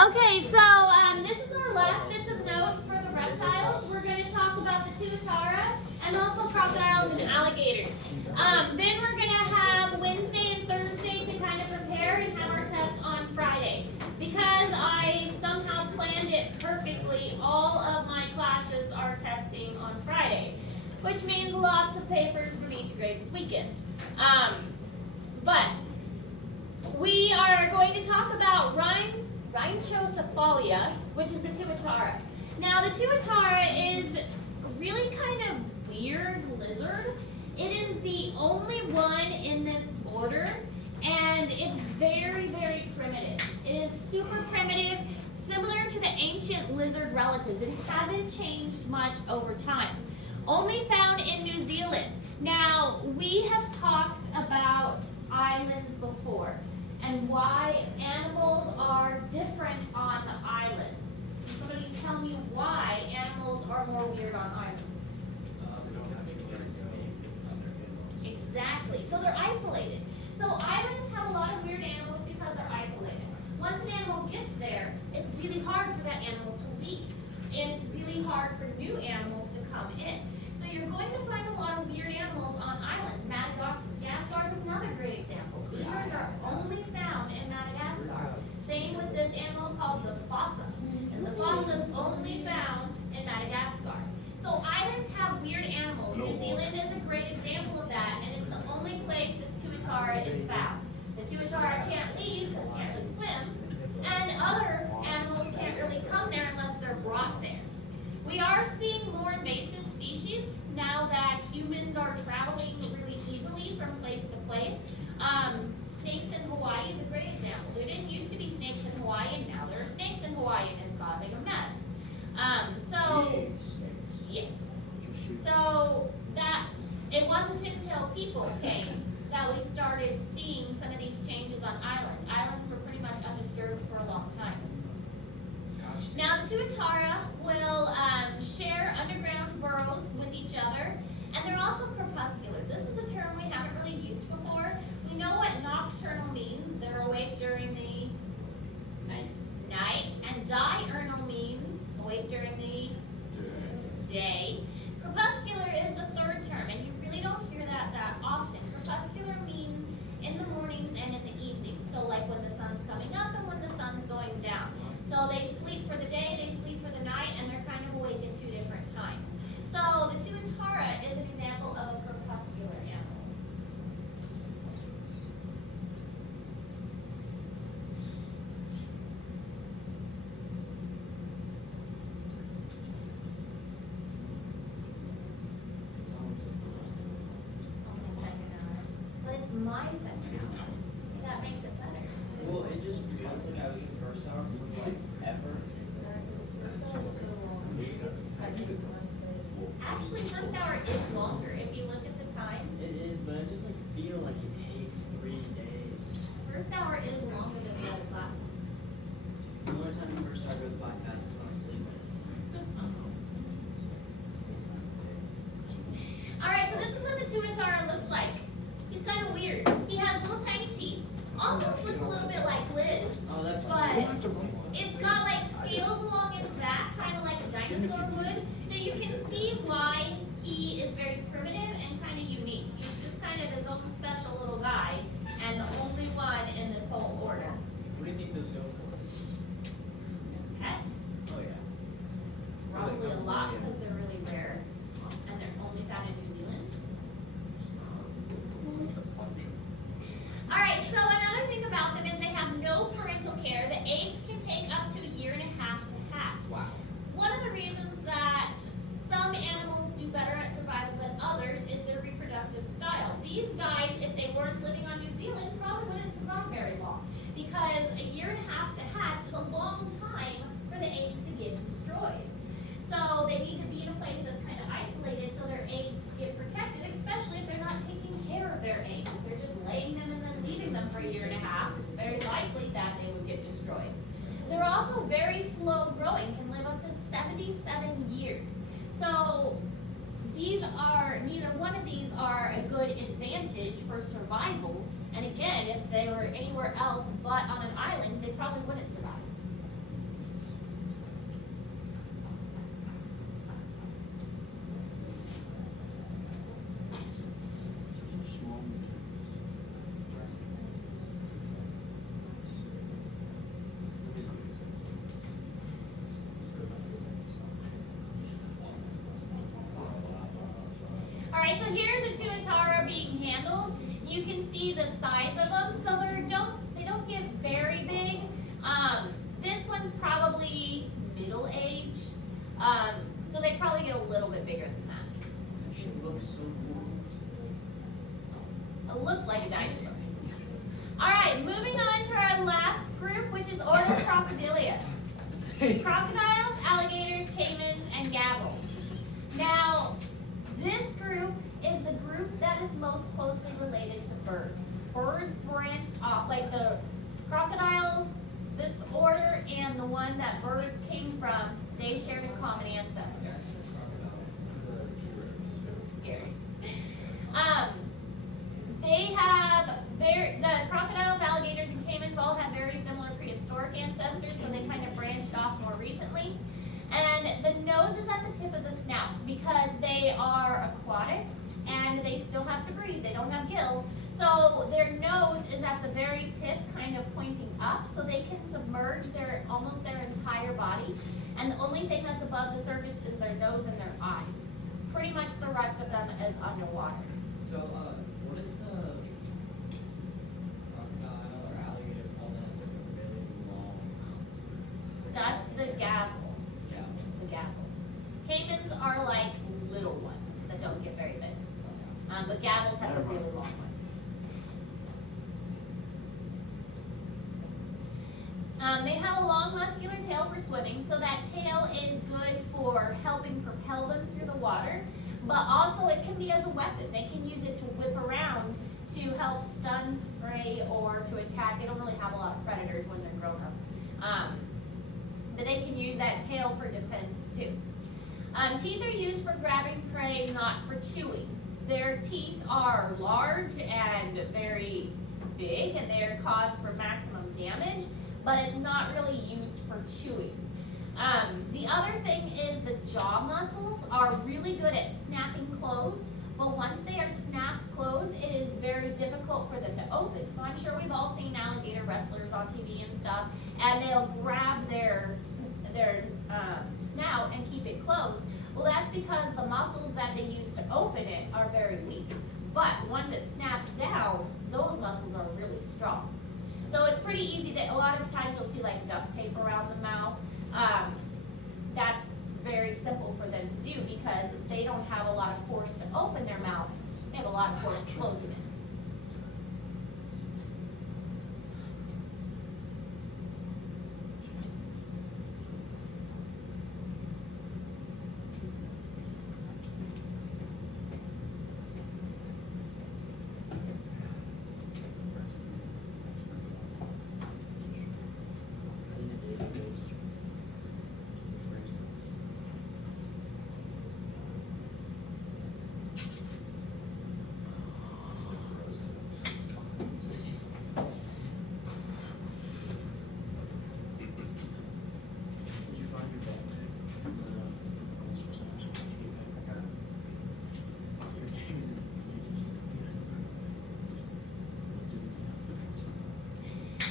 Okay, so this is our last bits of notes for the reptiles. We're going to talk about the tuatara and also crocodiles and alligators. Then we're going to have Wednesday and Thursday to kind of prepare and have our test on Friday. Because I somehow planned it perfectly, all of my classes are testing on Friday, which means lots of papers for me to grade this weekend. But we are going to talk about rhinocephalia, which is the tuatara. Now, the tuatara is a really kind of weird lizard. It is the only one in this order, and it's very, very primitive. It is super primitive, similar to the ancient lizard relatives. It hasn't changed much over time. Only found in New Zealand. Now, we have talked about islands before and why animals are different on the islands. Can somebody tell me why animals are more weird on islands? Exactly. So they're isolated. So islands have a lot of weird animals because they're isolated. Once an animal gets there, it's really hard for that animal to leave. And it's really hard for new animals to come in. So you're going to find a lot of weird animals on islands. Madagascar is another great example. Beavers are only found in Madagascar. Same with this animal called the fossa. And the fossa is only found in Madagascar. So islands have weird animals. New Zealand is a great example of that, and it's the only place this tuatara is found. The tuatara can't leave because it can't really swim, and other animals can't really come there unless they're brought there. We are seeing more invasive species now that humans are traveling really easily from place to place. Snakes in Hawaii is a great example. There didn't used to be snakes in Hawaii, and now there are snakes in Hawaii, and it's causing a mess. Yes. So that it wasn't until people came that we started seeing some of these changes on islands. Islands were pretty much undisturbed for a long time. Now, the tuatara will share underground burrows with each other, and they're also crepuscular. This is a term we haven't really used before. We know what nocturnal means. They're awake during the night, and diurnal means awake during the day. Crepuscular is the third term, and you really don't hear that often. Crepuscular means in the mornings and in the evenings. So like when the sun's coming up and when the sun's going down. So they sleep for the day, they sleep for the night, and they're kind of awake at two different times. So the tuatara is an example of a crepuscular animal. But it's my second hour. See, that makes it better. Well, it just feels like I was in first hour for like ever. Actually, first hour is longer if you look at the time. It is, but I just like feel like it takes 3 days. First hour is longer than the other classes. The only time the first hour goes by fast is when I'm sleeping. Alright, so this is what the tuatara looks like. He's kind of weird. He has little tiny teeth. Almost looks a little bit like Liz. Oh, that's But it's got like scales along its back, kind of like a dinosaur would. So you can see why he is very primitive and kind of unique. He's just kind of his own special little guy and the only one in this whole order. What do you think those go for? Pet? Oh yeah. Probably a lot because they're really rare and they're only found in New Zealand. Alright, so another thing about them is they have no parental care. The eggs can take up to 1.5 years to hatch. Wow. One of the reasons that some animals do better at survival than others is their reproductive style. These guys, if they weren't living on New Zealand, probably wouldn't survive very long because 1.5 years to hatch is a long time for the eggs to get destroyed. So they need to be in a place that's kind of isolated so their eggs get protected, especially if they're not taking care of their eggs. If they're just laying them and then leaving them for 1.5 years, it's very likely that they would get destroyed. They're also very slow growing, can live up to 77 years. So neither one of these are a good advantage for survival. And again, if they were anywhere else but on an island, they probably wouldn't survive. Alright, so here's a tuatara being handled. You can see the size of them, so they don't get very big. This one's probably middle age, so they probably get a little bit bigger than that. She looks so cool. It looks like a dinosaur. Alright, moving on to our last group, which is order Crocodilia. Crocodiles, alligators, caimans, and gavels. Now, this group is the group that is most closely related to birds. Birds branched off, like the crocodiles, this order, and the one that birds came from, they shared a common ancestor. Scary. The crocodiles, alligators, and caimans all have very similar prehistoric ancestors, so they kind of branched off more recently. And the nose is at the tip of the snout because they are aquatic and they still have to breathe. They don't have gills. So their nose is at the very tip, kind of pointing up, so they can submerge almost their entire body. And the only thing that's above the surface is their nose and their eyes. Pretty much the rest of them is underwater. So, what is the crocodile or alligator called that has like a really long mouth? That's the gavel. Yeah. The gavel. Caimans are like little ones that don't get very big. But gavels have a really long one. They have a long muscular tail for swimming, so that tail is good for helping propel them through the water, but also it can be as a weapon. They can use it to whip around to help stun prey or to attack. They don't really have a lot of predators when they're grown-ups. But they can use that tail for defense too. Teeth are used for grabbing prey, not for chewing. Their teeth are large and very big, and they are cause for maximum damage, but it's not really used for chewing. The other thing is the jaw muscles are really good at snapping closed, but once they are snapped closed, it is very difficult for them to open. So I'm sure we've all seen alligator wrestlers on TV and stuff, and they'll grab their snout and keep it closed. Well, that's because the muscles that they use to open it are very weak. But once it snaps down, those muscles are really strong. So it's pretty easy that a lot of times you'll see like duct tape around the mouth. That's very simple for them to do because they don't have a lot of force to open their mouth. They have a lot of force closing it.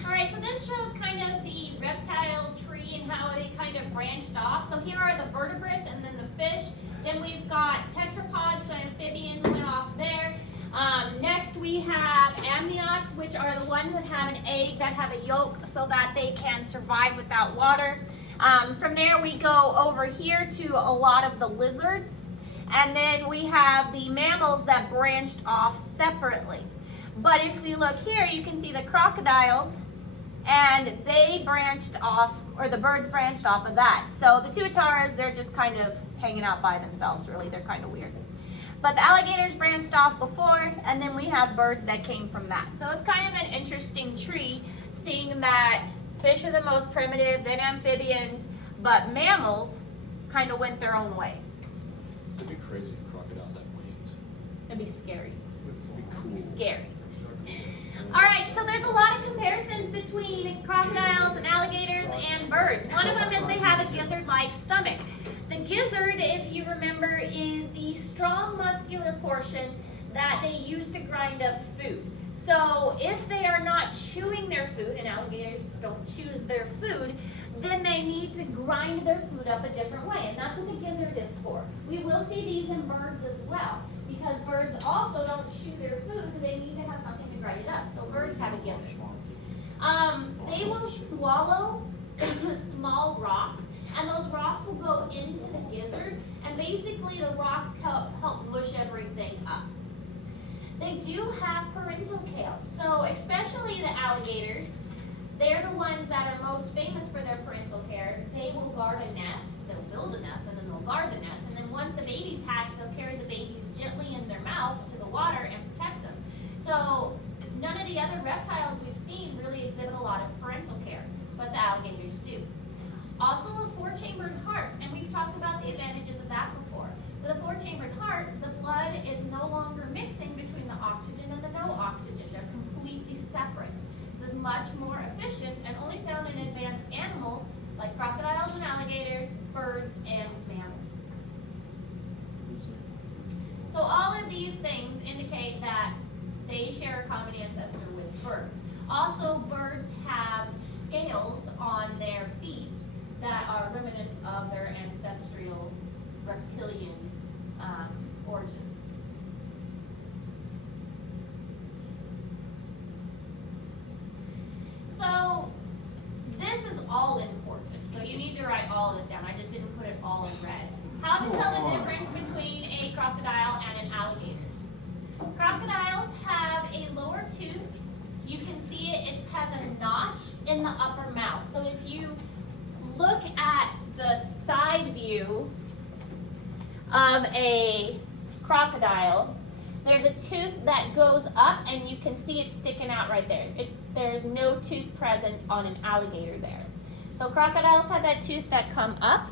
Alright, so this shows kind of the reptile tree and how they kind of branched off. So here are the vertebrates and then the fish. Then we've got tetrapods, so amphibians went off there. Next we have amniotes, which are the ones that have an egg that have a yolk so that they can survive without water. From there we go over here to a lot of the lizards. And then we have the mammals that branched off separately. But if we look here, you can see the crocodiles, and they branched off, or the birds branched off of that. So the tuataras, they're just kind of hanging out by themselves, really. They're kind of weird. But the alligators branched off before, and then we have birds that came from that. So it's kind of an interesting tree, seeing that fish are the most primitive, then amphibians, but mammals kind of went their own way. It'd be crazy if crocodiles had wings. It'd be scary. It'd be cool. Scary. All right, so there's a lot of comparisons between crocodiles and alligators and birds. One of them is they have a gizzard-like stomach. The gizzard, if you remember, is the strong muscular portion that they use to grind up food. So if they are not chewing their food, and alligators don't chew their food, then they need to grind their food up a different way, and that's what the gizzard is for. We will see these in birds as well, because birds also don't chew their food, they need to have something to grind it up. So birds have a gizzard. They will swallow small rocks, and those rocks will go into the gizzard, and basically the rocks help mush everything up. They do have parental scales, so especially the alligators, they're the ones that are most famous for their parental care. They will guard a nest, they'll build a nest, and then they'll guard the nest, and then once the babies hatch, they'll carry the babies gently in their mouth to the water and protect them. So none of the other reptiles we've seen really exhibit a lot of parental care, but the alligators do. Also a four-chambered heart, and we've talked about the advantages of that before. With a four-chambered heart, the blood is no longer mixing between the oxygen and the no oxygen. They're completely separate. This is much more efficient and only found in advanced animals like crocodiles and alligators, birds, and mammals. So all of these things indicate that they share a common ancestor with birds. Also, birds have scales on their feet that are remnants of their ancestral reptilian origins. So this is all important. So you need to write all of this down. I just didn't put it all in red. How to tell the difference between a crocodile and an alligator. Crocodiles have a lower tooth. You can see it has a notch in the upper mouth. So if you look at the side view of a crocodile, there's a tooth that goes up and you can see it sticking out right there. There's no tooth present on an alligator there. So crocodiles have that tooth that come up.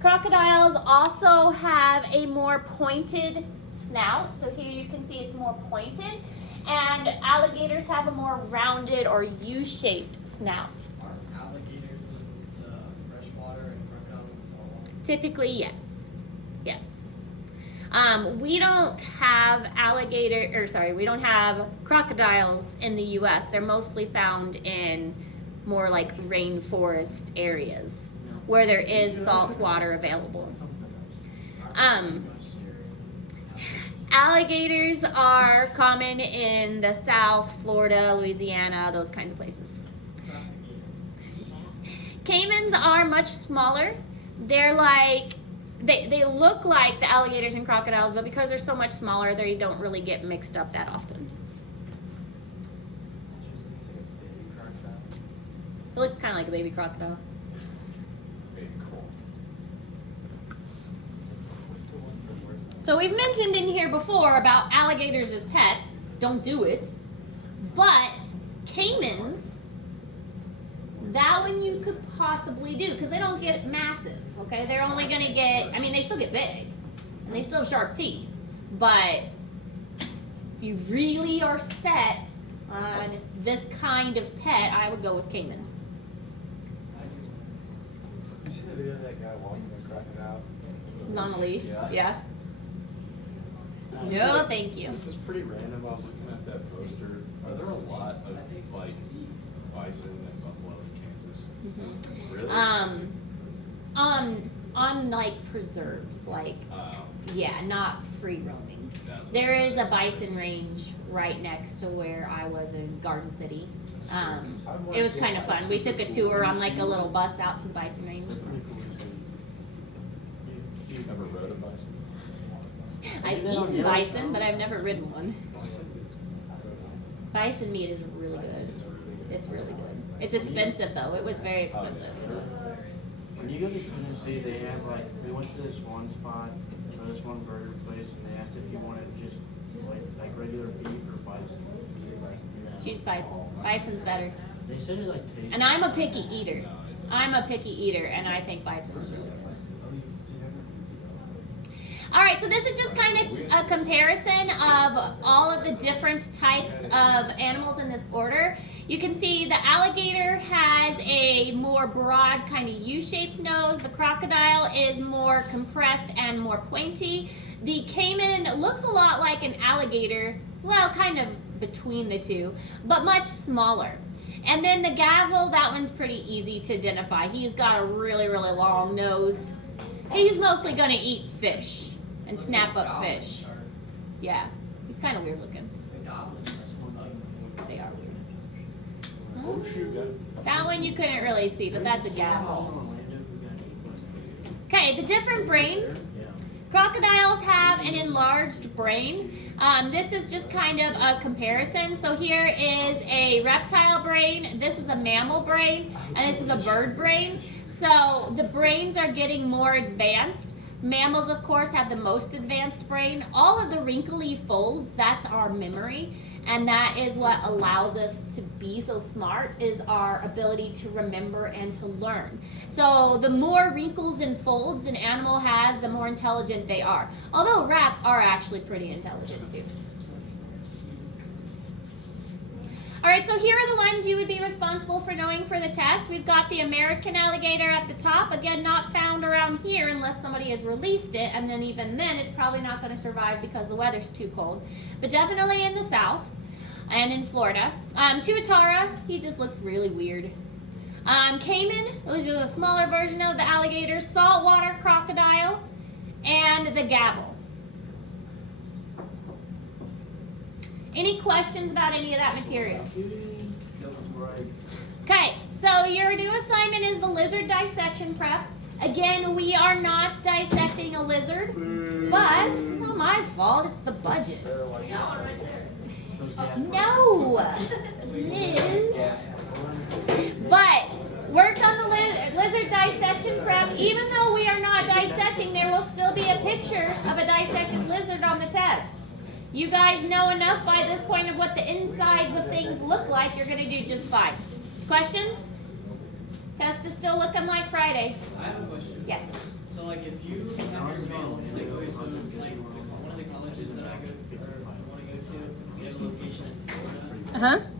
Crocodiles also have a more pointed snout. So here you can see it's more pointed. And alligators have a more rounded or U-shaped snout. Are alligators with freshwater and crocodiles in saltwater? Typically, yes. Yes. We don't have we don't have crocodiles in the U.S. They're mostly found in more like rainforest areas where there is salt water available. Alligators are common in the South, Florida, Louisiana, those kinds of places. Caimans are much smaller. They're like, they look like the alligators and crocodiles, but because they're so much smaller, they don't really get mixed up that often. It looks kind of like a baby crocodile. So we've mentioned in here before about alligators as pets. Don't do it. But caimans, that one you could possibly do because they don't get massive, okay? They're only going to get, I mean, they still get big and they still have sharp teeth. But if you really are set on this kind of pet, I would go with caiman. You see the video of that guy walking the crocodile? On a leash? Yeah. No, thank you. This is pretty random. I was looking at that poster. Are there a lot of like bison and buffalo in Kansas? Mm-hmm. Really? On like preserves, like yeah, not free roaming. There is a bison range right next to where I was in Garden City. It was kind of fun. We took a tour on like a little bus out to the bison range. That's pretty cool. You've never rode a bison? I've eaten bison, but I've never ridden one. Bison? Bison meat is really good. It's really good. It's expensive though. It was very expensive. When you go to Tennessee, they have like, we went to this one spot, or this one burger place, and they asked if you wanted just like regular beef or bison. Choose bison. Bison's better. They said it like tastes. And I'm a picky eater. I'm a picky eater, and I think bison is really good. All right, so this is just kind of a comparison of all of the different types of animals in this order. You can see the alligator has a more broad kind of U-shaped nose. The crocodile is more compressed and more pointy. The caiman looks a lot like an alligator, well, kind of between the two, but much smaller. And then the gavel, that one's pretty easy to identify. He's got a really, really long nose. He's mostly gonna eat fish and snap up fish. Yeah, he's kind of weird looking. The goblin is more like. They are weird. Horseshoe gun. That one you couldn't really see, but that's a gavel. Orlando, we got 8 questions. Okay, the different brains. Yeah. Crocodiles have an enlarged brain. This is just kind of a comparison. So here is a reptile brain, this is a mammal brain, and this is a bird brain. So the brains are getting more advanced. Mammals, of course, have the most advanced brain. All of the wrinkly folds, that's our memory. And that is what allows us to be so smart, is our ability to remember and to learn. So the more wrinkles and folds an animal has, the more intelligent they are. Although rats are actually pretty intelligent too. All right, so here are the ones you would be responsible for knowing for the test. We've got the American alligator at the top. Again, not found around here unless somebody has released it, and then even then, it's probably not going to survive because the weather's too cold. But definitely in the south and in Florida. Tuatara, he just looks really weird. Cayman, which is a smaller version of the alligator. Saltwater crocodile, and the gavel. Any questions about any of that material? Okay, so your new assignment is the lizard dissection prep. Again, we are not dissecting a lizard, but it's not my fault, it's the budget. No, Liz. But work on the lizard dissection prep. Even though we are not dissecting, there will still be a picture of a dissected lizard on the test. You guys know enough by this point of what the insides of things look like, you're going to do just fine. Questions? Test is still looking like Friday. I have a question. Yes. So like if you have your mail, like okay, so like one of the colleges that I go or want to go to, you have a location in Florida. Uh-huh.